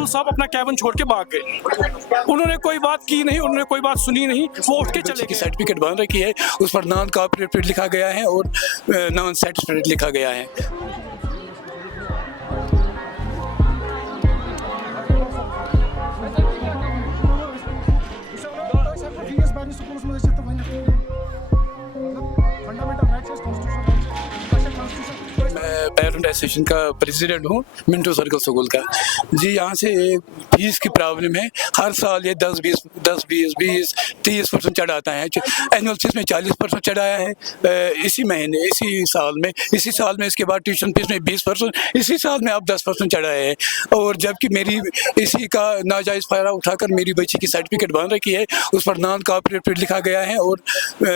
Principal साहब अपना cabin छोड़ के भाग गए। उन्होंने कोई बात की नहीं, उन्होंने कोई बात सुनी नहीं, वो उठ के चले गए। सर्टिफिकेट बन रखी है, उस पर नॉन कोऑपरेटिव लिखा गया है और नॉन सेटिस्फाइड लिखा गया है। पेरेंट एसोसिएशन का प्रेसिडेंट हूँ, मिंटो सर्कल स्कूल का। जी, यहाँ से फीस की प्रॉब्लम है। हर साल ये 10-20-30% चढ़ाता है। एनुअल फीस में 40% चढ़ाया है इसी महीने, इसी साल में इसके बाद ट्यूशन फीस में 20%, इसी साल में अब 10% चढ़ाया है। और जबकि मेरी इसी का नाजायज़ फ़ायदा उठाकर मेरी बच्ची की सर्टिफिकेट बन रखी है, उस पर नॉन कोऑपरेटिव लिखा गया है और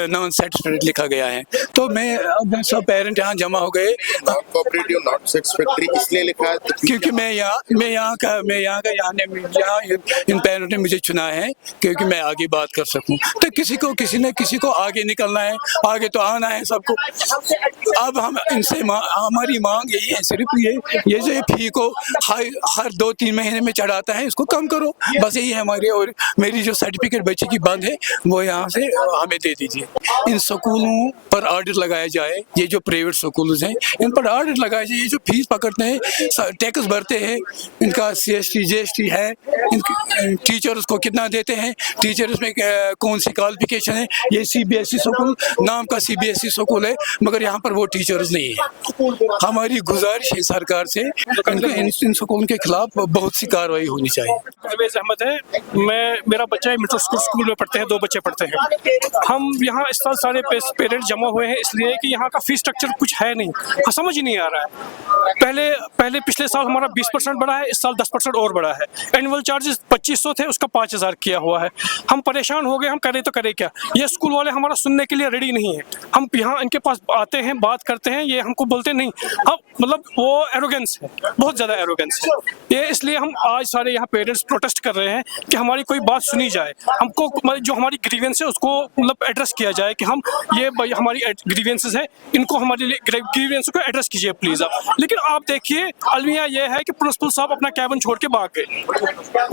नॉन सेटिस्फाइड लिखा गया है। तो मैं अब सब पेरेंट यहाँ जमा हो गए। कोऑपरेटिव नॉट सेटिस्फैक्टरी इसलिए लिखा है क्योंकि मैं यहाँ का इन पेरेंट ने मुझे चुना है क्योंकि मैं आगे बात कर सकूं। तो किसी को आगे निकलना है, आगे तो आना है सबको। अब हम इनसे हमारी मांग यही है, सिर्फ ये जो फी को हर 2-3 महीने में चढ़ाता है, इसको कम करो, बस यही है हमारी। और मेरी जो सर्टिफिकेट बच्चे की बंद है वो यहाँ से हमें दे दीजिए। इन स्कूलों पर ऑडिट लगाया जाए, ये जो प्राइवेट स्कूल हैं इन पर ऑडिट लगाया जाए। ये जो फीस पकड़ते हैं, टैक्स भरते हैं, इनका CST GST है, टीचर्स को कितना देते हैं, टीचर्स में कौन सी क्वालिफिकेशन है। ये CBSE स्कूल नाम का CBSE स्कूल है, मगर यहाँ पर वो टीचर्स नहीं है। हमारी गुजारिश है सरकार से, इन स्कूल के खिलाफ बहुत सी कार्रवाई होनी चाहिए। परवेज अहमद है, मेरा बच्चा है, मिडिल स्कूल में पढ़ते हैं, 2 बच्चे पढ़ते हैं। हम यहाँ इस साल सारे पेरेंट्स जमा हुए हैं इसलिए कि यहाँ का फीस स्ट्रक्चर कुछ है नहीं, समझ ही नहीं आ रहा है। पहले पिछले साल हमारा 20% बढ़ा है, इस साल 10% और बढ़ा है। एनुअल चार्जेस 2500 थे, उसका 5000 किया हुआ है। हम परेशान हो गए, हम करें तो करें क्या। ये स्कूल वाले हमारा सुनने के लिए रेडी नहीं है। हम यहाँ इनके पास आते हैं, बात करते हैं, ये हमको बोलते नहीं। अब मतलब वो एरोगेंस है, बहुत ज़्यादा एरोगेंस है ये। इसलिए हम आज सारे यहाँ पेरेंट्स प्रोटेस्ट कर रहे हैं कि हमारी कोई बात सुनी जाए, हमको जो हमारी ग्रीवेंस है उसको मतलब एड्रेस किया जाए कि हम ये हमारी ग्रीवेंसेस है, इनको हमारे लिए ग्रीवेंस को एड्रेस कीजिए प्लीज आप। लेकिन आप देखिए अलमिया ये है कि प्रिंसिपल साहब अपना कैबिन छोड़ के भाग गए।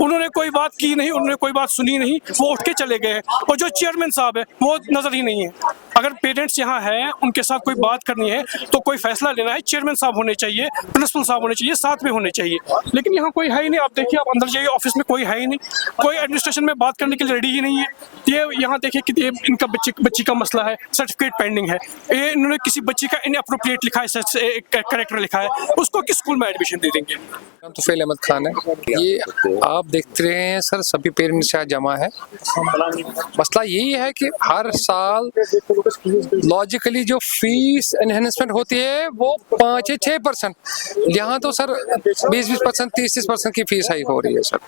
उन्होंने कोई बात की नहीं, उन्होंने कोई बात सुनी नहीं, वो उठ के चले गए। और जो चेयरमैन साहब है वो नजर ही नहीं है। अगर पेरेंट्स यहाँ हैं, उनके साथ कोई बात करनी है तो कोई फैसला लेना है, चेयरमैन साहब होने चाहिए, प्रिंसिपल साहब होने चाहिए, साथ में होने चाहिए। लेकिन यहाँ कोई है ही नहीं। आप देखिए, आप अंदर जाइए, ऑफिस में कोई है ही नहीं, कोई एडमिनिस्ट्रेशन में बात करने के लिए रेडी ही नहीं है। ये यहाँ देखिए कि इनका बच्ची का मसला है, सर्टिफिकेट पेंडिंग है। ये इन्होंने किसी बच्ची का इनअप्रोप्रिएट लिखा है, करेक्टर लिखा है, उसको किस स्कूल में एडमिशन दे देंगे। तुफैल अहमद खान है। ये आप देखते रहे हैं सर, सभी पेरेंट्स यहाँ जमा है। मसला यही है कि हर साल लॉजिकली जो फीस एनहेंसमेंट होती है वो 5-6%, यहाँ तो सर 20-20%, 30-30% की फीस हाई हो रही है सर।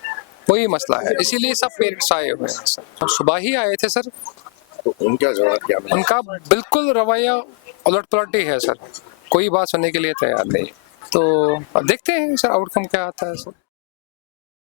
वही मसला है, इसीलिए सब पेरेंट्स आए हुए हैं सर। सुबह ही आए थे सर। तो उनका जवाब क्या मिला? उनका बिल्कुल रवैया उलट पलट ही है सर, कोई बात सुनने के लिए तैयार नहीं। तो अब देखते हैं सर आउटकम क्या आता है सर।